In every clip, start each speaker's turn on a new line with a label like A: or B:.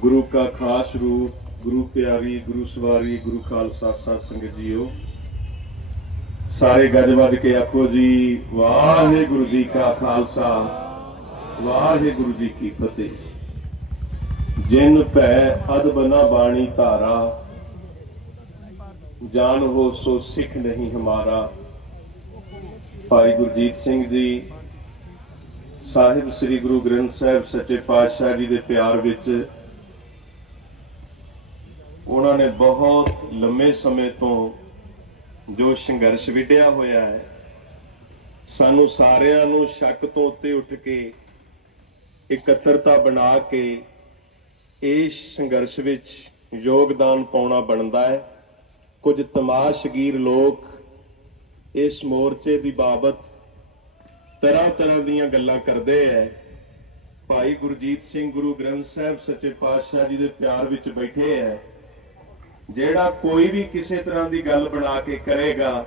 A: ਗੁਰੂ ਕਾ ਖਾਸ ਰੂਪ, ਗੁਰੂ ਪਿਆਰੀ, ਗੁਰੂ ਸਵਾਰੀ, ਗੁਰੂ ਖਾਲਸਾ, ਸਾਧ ਸੰਗਤ ਜੀਓ। ਸਾਰੇ ਗੱਜ ਵੱਜ ਕੇ ਆਖੋ ਜੀ, ਵਾਹਿਗੁਰੂ ਜੀ ਕਾ ਖਾਲਸਾ, ਵਾਹਿਗੁਰੂ ਜੀ ਕੀ ਫਤਿਹ। ਜਿਨ ਭੈ ਅਦਬਨਾ ਬਾਣੀ ਧਾਰਾ, ਜਾਨ ਹੋ ਸੋ ਸਿੱਖ ਨਹੀਂ ਹਮਾਰਾ। ਭਾਈ ਗੁਰਜੀਤ ਸਿੰਘ ਜੀ, ਸਾਹਿਬ ਸ੍ਰੀ ਗੁਰੂ ਗ੍ਰੰਥ ਸਾਹਿਬ ਸੱਚੇ ਪਾਤਸ਼ਾਹ ਜੀ ਦੇ ਪਿਆਰ ਵਿੱਚ ਉਹਨਾਂ ਨੇ ਬਹੁਤ ਲੰਮੇ ਸਮੇਂ ਤੋਂ ਜੋ ਸੰਘਰਸ਼ ਵਿੱਢਿਆ ਹੋਇਆ ਹੈ, ਸਾਨੂੰ ਸਾਰਿਆਂ ਨੂੰ ਸ਼ੱਕ ਤੋਂ ਉੱਤੇ ਉੱਠ ਕੇ ਇਕੱਤਰਤਾ ਬਣਾ ਕੇ ਇਸ ਸੰਘਰਸ਼ ਵਿੱਚ ਯੋਗਦਾਨ ਪਾਉਣਾ ਬਣਦਾ ਹੈ। ਕੁਝ ਤਮਾਸ਼ਗੀਰ ਲੋਕ ਇਸ ਮੋਰਚੇ ਦੀ ਬਾਬਤ ਤਰ੍ਹਾਂ ਤਰ੍ਹਾਂ ਦੀਆਂ ਗੱਲਾਂ ਕਰਦੇ ਐ ਭਾਈ ਗੁਰਜੀਤ ਸਿੰਘ ਗੁਰੂ ਗ੍ਰੰਥ ਸਾਹਿਬ ਸੱਚੇ ਪਾਤਸ਼ਾਹ ਜੀ ਦੇ ਪਿਆਰ ਵਿੱਚ ਬੈਠੇ ਐ ਜਿਹੜਾ ਕੋਈ ਵੀ ਕਿਸੇ ਤਰ੍ਹਾਂ ਦੀ ਗੱਲ ਬਣਾ ਕੇ ਕਰੇਗਾ,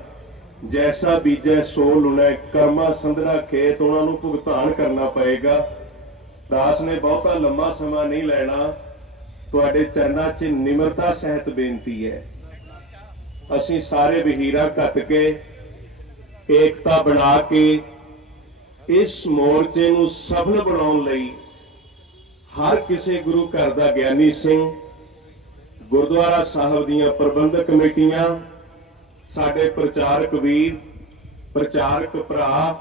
A: ਜੈਸਾ ਬੀਜੈ ਸੋ ਲੁਣੈ, ਕਰਮਾ ਸੰਧਰਾ ਖੇਤ, ਉਹਨਾਂ ਨੂੰ ਭੁਗਤਾਨ ਕਰਨਾ ਪਏਗਾ। ਦਾਸ ਨੇ ਬਹੁਤਾ ਲੰਮਾ ਸਮਾਂ ਨਹੀਂ ਲੈਣਾ। ਤੁਹਾਡੇ ਚਰਨਾਂ 'ਚ ਨਿਮਰਤਾ ਸਹਿਤ ਬੇਨਤੀ ਹੈ। ਅਸੀਂ ਸਾਰੇ ਵਹੀਰਾ ਘੱਟ ਕੇ ਏਕਤਾ ਬਣਾ ਕੇ ਇਸ ਮੋਰਚੇ ਨੂੰ ਸਫਲ ਬਣਾਉਣ ਲਈ ਹਰ ਕਿਸੇ ਗੁਰੂ ਘਰ ਦਾ ਗਿਆਨੀ ਸਿੰਘ ਗੁਰਦੁਆਰਾ ਸਾਹਿਬ ਦੀਆਂ ਪ੍ਰਬੰਧਕ ਕਮੇਟੀਆਂ, ਸਾਡੇ ਪ੍ਰਚਾਰਕ ਵੀਰ, ਪ੍ਰਚਾਰਕ ਭਰਾ,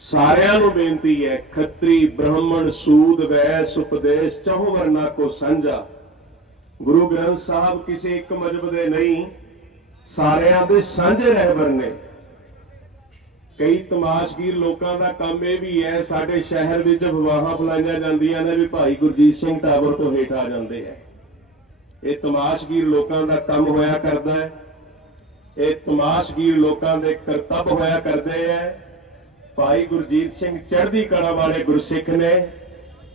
A: ਸਾਰਿਆਂ ਨੂੰ ਬੇਨਤੀ ਹੈ, ਖੱਤਰੀ ਬ੍ਰਾਹਮਣ ਸੂਦ ਵੈਸ ਉਪਦੇਸ਼ ਚਹੁ ਵਰਨਾ ਕੋ ਸਾਂਝਾ। ਗੁਰੂ ਗ੍ਰੰਥ ਸਾਹਿਬ ਕਿਸੇ ਇੱਕ ਮਜਬ ਦੇ ਨਹੀਂ, ਸਾਰਿਆਂ ਦੇ ਸਾਂਝੇ ਰਹਿਬਰ ਨੇ। ਕਈ ਤਮਾਸ਼ਗੀਰ ਲੋਕਾਂ ਦਾ ਕੰਮ ਇਹ ਵੀ ਹੈ, ਸਾਡੇ ਸ਼ਹਿਰ ਵਿੱਚ ਵਿਵਾਹਾਂ ਬੁਲਾਈਆਂ ਜਾਂਦੀਆਂ ਨੇ ਵੀ ਭਾਈ ਗੁਰਜੀਤ ਸਿੰਘ ਟਾਵਰ ਤੋਂ ਹੇਠ ਆ ਜਾਂਦੇ ਹੈ ਇਹ ਤਮਾਸ਼ਗੀਰ ਲੋਕਾਂ ਦਾ ਕੰਮ ਹੋਇਆ ਕਰਦਾ ਹੈ। ਇਹ ਤਮਾਸ਼ਗੀਰ ਲੋਕਾਂ ਦੇ ਕਰਤੱਵ ਹੋਇਆ ਕਰਦੇ ਹੈ। ਭਾਈ ਗੁਰਜੀਤ ਸਿੰਘ ਚੜ੍ਹਦੀ ਕਲਾ ਵਾਲੇ ਗੁਰਸਿੱਖ ਨੇ,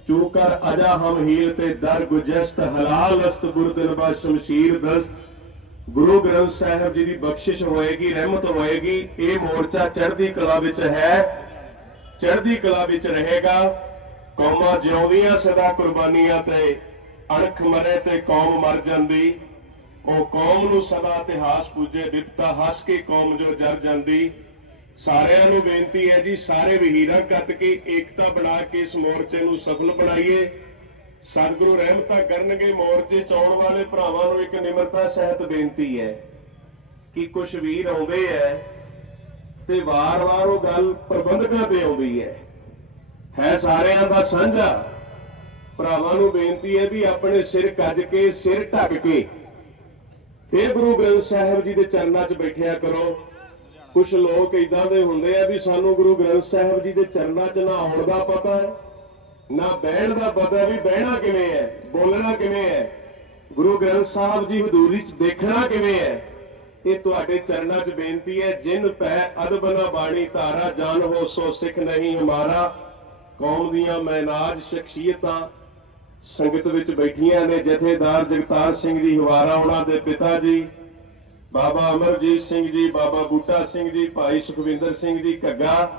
A: ਚੂਕਰ ਅਜਾ ਹਮ ਹੀਲ ਤੇ ਦਰ ਗੁਜਸਤ, ਹਲਾਲ ਅਸਤ ਗੁਰਦਿਨ ਸ਼ਮਸ਼ੀਰ ਦਸਤ। ਗੁਰੂ ਗ੍ਰੰਥ ਸਾਹਿਬ ਜੀ ਦੀ ਬਖਸ਼ਿਸ਼ ਹੋਏਗੀ, ਰਹਿਮਤ ਹੋਏਗੀ, ਇਹ ਮੋਰਚਾ ਚੜ੍ਹਦੀ ਕਲਾ ਵਿੱਚ ਹੈ। ਚੜ੍ਹਦੀ ਕਲਾ ਵਿੱਚ ਰਹੇਗਾ। ਕੌਮਾਂ ਜਿਉਂਦੀਆਂ ਸਦਾ ਕੁਰਬਾਨੀਆਂ ਤੇ ਅਣਖ ਮਰੇ ਤੇ ਕੌਮ ਮਰ ਜਾਂਦੀ। ਉਹ ਕੌਮ ਨੂੰ ਸਦਾ ਇਤਿਹਾਸ ਪੂਜੇ ਵਿਪਤਾ ਹੱਸ ਕੇ ਕੌਮ ਜੋ ਜਰ ਜਾਂਦੀ। ਸਾਰਿਆਂ ਨੂੰ ਬੇਨਤੀ ਹੈ ਜੀ, ਸਾਰੇ ਵਹੀਰਾ ਕੱਤ ਕੇ ਏਕਤਾ ਬਣਾ ਕੇ ਇਸ ਮੋਰਚੇ ਨੂੰ ਸਫਲ ਬਣਾਈਏ। ਸਤਿਗੁਰੂ ਰਹਿਮਤਾ ਕਰਨਗੇ, ਮੋਰਚੇ ਚ ਆਉਣ ਵਾਲੇ ਭਰਾਵਾਂ ਨੂੰ ਇੱਕ ਨਿਮਰਤਾ ਸਹਿਤ ਬੇਨਤੀ ਹੈ ਕਿ ਕੁਝ ਵੀਰ ਆਉਂਦੇ ਐ ਤੇ ਵਾਰ-ਵਾਰ ਉਹ ਗੱਲ ਪ੍ਰਬੰਧਕਾਂ ਤੇ ਆਉਂਦੀ ਹੈ ਹੈ ਸਾਰਿਆਂ ਦਾ ਸਾਂਝਾ। ਭਰਾਵਾਂ ਨੂੰ ਬੇਨਤੀ ਹੈ ਵੀ ਆਪਣੇ ਸਿਰ ਕੱਜ ਕੇ, ਸਿਰ ਢੱਕ ਕੇ ਫਿਰ ਗੁਰੂ ਗ੍ਰੰਥ ਸਾਹਿਬ ਜੀ ਦੇ ਚਰਨਾਂ 'ਚ ਬੈਠਿਆ ਕਰੋ। ਕੁਝ ਲੋਕ ਇਦਾਂ ਦੇ ਹੁੰਦੇ ਆ ਵੀ ਸਾਨੂੰ ਗੁਰੂ ਗ੍ਰੰਥ ਸਾਹਿਬ ਜੀ ਦੇ ਚਰਨਾਂ 'ਚ ਨਾ ਆਉਣ ਦਾ ਪਤਾ ਹੈ, ਨਾ ਬਹਿਣ ਦਾ ਪਤਾ ਵੀ ਬਹਿਣਾ ਕਿਵੇਂ ਹੈ, ਬੋਲਣਾ ਕਿਵੇਂ ਹੈ। ਗੁਰੂ ਗ੍ਰੰਥ ਸਾਹਿਬ ਜੀ ਹਜ਼ੂਰੀ 'ਚ ਦੇਖਣਾ ਕਿਵੇਂ ਹੈ, ਇਹ ਤੁਹਾਡੇ ਚਰਨਾਂ 'ਚ ਬੇਨਤੀ ਹੈ, ਜਿਨ ਪੈ ਅਦਬਨਾ ਬਾਣੀ ਧਾਰਾ, ਜਾਨ ਹੋ ਸੋ ਸਿੱਖ ਨਹੀਂ ਹਮਾਰਾ। ਕੌਮ ਦੀਆਂ ਮੈਨਾਜ ਸ਼ਖਸੀਅਤਾਂ ਸੰਗਤ ਵਿੱਚ ਬੈਠੀਆਂ ਨੇ, ਜਥੇਦਾਰ ਜਗਤਾਰ ਸਿੰਘ ਜੀ, ਹਵਾਰਾ ਉਹਨਾਂ ਦੇ ਪਿਤਾ ਜੀ, ਬਾਬਾ ਅਮਰਜੀਤ ਸਿੰਘ ਜੀ, ਬਾਬਾ ਬੂਟਾ ਸਿੰਘ ਜੀ, ਭਾਈ ਸੁਖਵਿੰਦਰ ਸਿੰਘ ਜੀ, ਘੱਗਾ,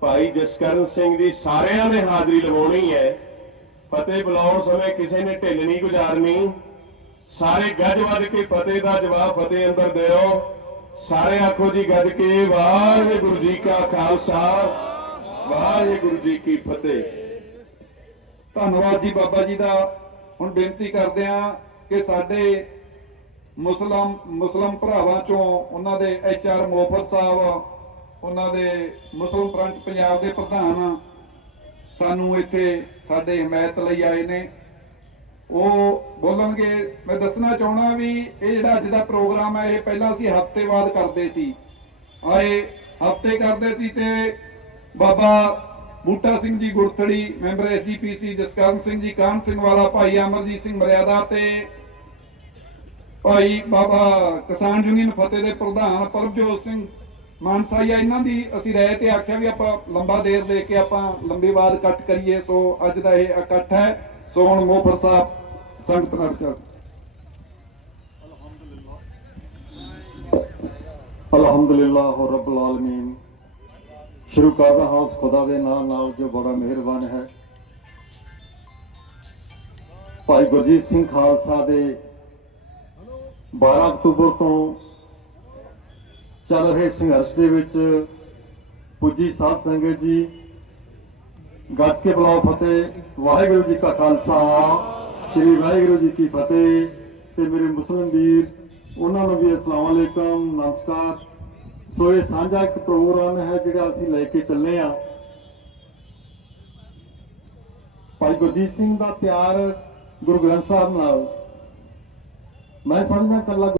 A: ਭਾਈ ਜਸਕਰਨ ਸਿੰਘ ਜੀ, ਸਾਰਿਆਂ ਨੇ ਹਾਜ਼ਰੀ ਲਵਾਉਣੀ ਹੈ। ਫਤਿਹ ਬੁਲਾਉਣ ਸਮੇਂ ਕਿਸੇ ਨੇ ਢਿੱਲ ਨਹੀਂ ਗੁਜ਼ਾਰਨੀ। ਸਾਰੇ ਗੱਜ ਵੱਜ ਕੇ ਫਤਿਹ ਦਾ ਜਵਾਬ ਫਤਿਹ ਅੰਦਰ ਦਿਓ। ਸਾਰੇ ਆਖੋ ਜੀ, ਗੱਜ ਕੇ ਵਾਹਿਗੁਰੂ ਜੀ ਕਾ ਖਾਲਸਾ। ਵਾਹਿਗੁਰੂ ਜੀ ਕੀ ਫਤਿਹ।
B: ਧੰਨਵਾਦ ਜੀ ਬਾਬਾ ਜੀ ਦਾ। ਹੁਣ ਬੇਨਤੀ ਕਰਦੇ ਆ ਕਿ ਸਾਡੇ ਮੁਸਲਮ ਮੁਸਲਮ ਭਰਾਵਾਂ ਚੋਂ ਉਹਨਾਂ ਦੇ ਐਚ ਆਰ ਮੋਫਤ ਸਾਹਿਬ, ਉਹਨਾਂ ਦੇ ਮੁਸਲਮ ਫਰੰਟ ਪੰਜਾਬ ਦੇ ਪ੍ਰਧਾਨ ਸਾਨੂੰ ਇੱਥੇ ਸਾਡੇ ਹਮਾਇਤ ਲਈ ਆਏ ਨੇ। ਉਹ ਬੋਲਣਗੇ, ਮੈਂ ਦੱਸਣਾ ਚਾਹਣਾ ਵੀ ਇਹ ਜਿਹੜਾ ਅੱਜ ਦਾ ਪ੍ਰੋਗਰਾਮ ਹੈ, ਇਹ ਪਹਿਲਾਂ ਅਸੀਂ ਹਫ਼ਤੇ ਬਾਅਦ ਕਰਦੇ ਸੀ। ਆਏ, ਹਫ਼ਤੇ ਕਰਦੇ ਸੀ ਤੇ ਬਾਬਾ ਬੂਟਾ ਸਿੰਘ ਜੀ ਗੁਰਥੜੀ ਮੈਂਬਰ ਐਸਜੀਪੀਸੀ ਜਸਕਰਨ ਸਿੰਘ ਜੀ, ਕਾਹਨ ਸਿੰਘ ਵਾਲਾ, ਭਾਈ ਅਮਰਜੀਤ ਸਿੰਘ ਮਰਿਆਦਾ ਤੇ ਭਾਈ ਬਾਬਾ ਕਿਸਾਨ ਯੂਨੀਅਨ ਫਤਿਹ ਦੇ ਪ੍ਰਧਾਨ ਪਰਮਜੋਤ ਸਿੰਘ ਮਾਨਸਾਈਆ, ਇਹਨਾਂ ਦੀ ਅਸੀਂ ਰਾਏ ਤੇ ਆਖਿਆ ਵੀ ਆਪਾਂ ਲੰਬਾ ਦੇਰ ਦੇ ਕੇ ਆਪਾਂ ਲੰਬੀ ਬਾਤ ਕੱਟ ਕਰੀਏ, ਸੋ ਅੱਜ ਦਾ ਇਹ ਇਕੱਠ ਹੈ। ਸੋ ਹੁਣ ਮੋਹਰ ਸਾਹਿਬ ਸੰਗਤ ਨਾਲ ਚੱਲ।
C: ਅਲਹਮਦੁਲਿਲਾ। ਅਲਹਮਦੁਲਿਲਾ, ਰੱਬਲ ਆਲਮੀਨ। ਸ਼ੁਰੂ ਕਰਦਾ ਹਾਂ ਉਸ ਖੁਦਾ ਦੇ ਨਾਮ ਨਾਲ ਜੋ ਬੜਾ ਮਿਹਰਬਾਨ ਹੈ। ਭਾਈ ਗੁਰਜੀਤ ਸਿੰਘ ਖਾਲਸਾ ਦੇ 12 ਅਕਤੂਬਰ ਤੋਂ ਚੱਲ ਰਹੇ ਸੰਘਰਸ਼ ਦੇ ਵਿੱਚ ਪੁੱਜੀ ਸਾਧ ਸੰਗਤ ਜੀ, ਗੱਜ ਕੇ ਬੁਲਾਓ ਫਤਿਹ। ਵਾਹਿਗੁਰੂ ਜੀ ਕਾ ਖਾਲਸਾ, ਸ੍ਰੀ ਵਾਹਿਗੁਰੂ ਜੀ ਕੀ ਫਤਿਹ। ਤੇ ਮੇਰੇ ਮੁਸਲਮਾਨ ਵੀਰ, ਉਹਨਾਂ ਨੂੰ ਵੀ ਅਸਲਾਮ ਅਲੈਕਮ, ਨਮਸਕਾਰ। ਸੋ ਇਹ ਸਾਂਝਾ ਇੱਕ ਪ੍ਰੋਗਰਾਮ ਹੈ ਜਿਹੜਾ ਅਸੀਂ ਲੈ ਕੇ ਚੱਲੇ ਆ ਭਾਈ ਗੁਰਜੀਤ ਸਿੰਘ ਦਾ ਪਿਆਰ ਗੁਰੂ ਗ੍ਰੰਥ ਸਾਹਿਬ ਨਾਲ। ਮੈਂ ਸਮਝਦਾ ਕੱਲਾ